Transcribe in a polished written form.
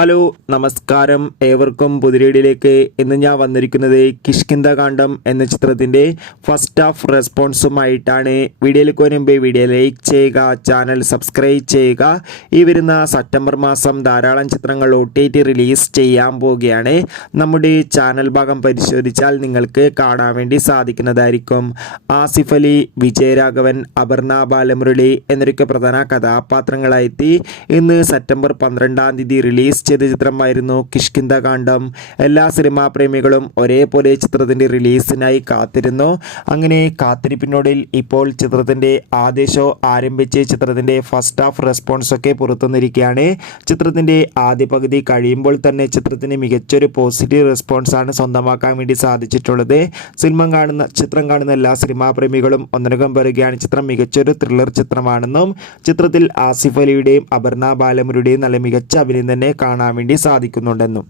Hello നമസ്കാരം, ഏവർക്കും പുതിരീടിലേക്ക്. ഇന്ന് ഞാൻ വന്നിരിക്കുന്നത് കിഷ്കിന്ധാകാന്ഡം എന്ന ചിത്രത്തിൻ്റെ ഫസ്റ്റ് ഹാഫ് റെസ്പോൺസുമായിട്ടാണ്. വീഡിയോയിലേക്ക് വരുമ്പോൾ വീഡിയോ ലൈക്ക് ചെയ്യുക, ചാനൽ സബ്സ്ക്രൈബ് ചെയ്യുക. ഈ വരുന്ന സെപ്റ്റംബർ മാസം ധാരാളം ചിത്രങ്ങൾ OTT റിലീസ് ചെയ്യാൻ പോവുകയാണ്. നമ്മുടെ ചാനൽ ഭാഗം പരിശോധിച്ചാൽ നിങ്ങൾക്ക് കാണാൻ വേണ്ടി സാധിക്കുന്നതായിരിക്കും. ആസിഫ് അലി, വിജയരാഘവൻ, അപർണ ബാലമുരളി എന്നൊക്കെ പ്രധാന കഥാപാത്രങ്ങളായെത്തി ഇന്ന് സെപ്റ്റംബർ 12-ാം തീയതി റിലീസ് ചെയ്ത ചിത്രമായിരുന്നു കിഷ്കിന്ധാകാന്ഡം. എല്ലാ സിനിമാ പ്രേമികളും ഒരേപോലെ ചിത്രത്തിൻ്റെ റിലീസിനായി കാത്തിരുന്നു. അങ്ങനെ കാത്തിരിപ്പിനോടിൽ ഇപ്പോൾ ചിത്രത്തിൻ്റെ ആദ്യ ഷോ ആരംഭിച്ച് ചിത്രത്തിൻ്റെ ഫസ്റ്റ് ഹാഫ് റെസ്പോൺസ് ഒക്കെ പുറത്തുവന്നിരിക്കുകയാണ്. ചിത്രത്തിൻ്റെ ആദ്യ പകുതി കഴിയുമ്പോൾ തന്നെ ചിത്രത്തിന് മികച്ചൊരു പോസിറ്റീവ് റെസ്പോൺസാണ് സ്വന്തമാക്കാൻ വേണ്ടി സാധിച്ചിട്ടുള്ളത്. ചിത്രം കാണുന്ന എല്ലാ സിനിമാ പ്രേമികളും ഒന്നടങ്കം പറയുകയാണ് ചിത്രം മികച്ചൊരു ത്രില്ലർ ചിത്രമാണെന്നും ചിത്രത്തിൽ ആസിഫ് അലിയുടെയും അപർണ ബാലമുരളിയുടെയും നല്ല മികച്ച അഭിനയം തന്നെ കാണാൻ വേണ്ടി സാധിക്കുന്നുണ്ടെന്നും.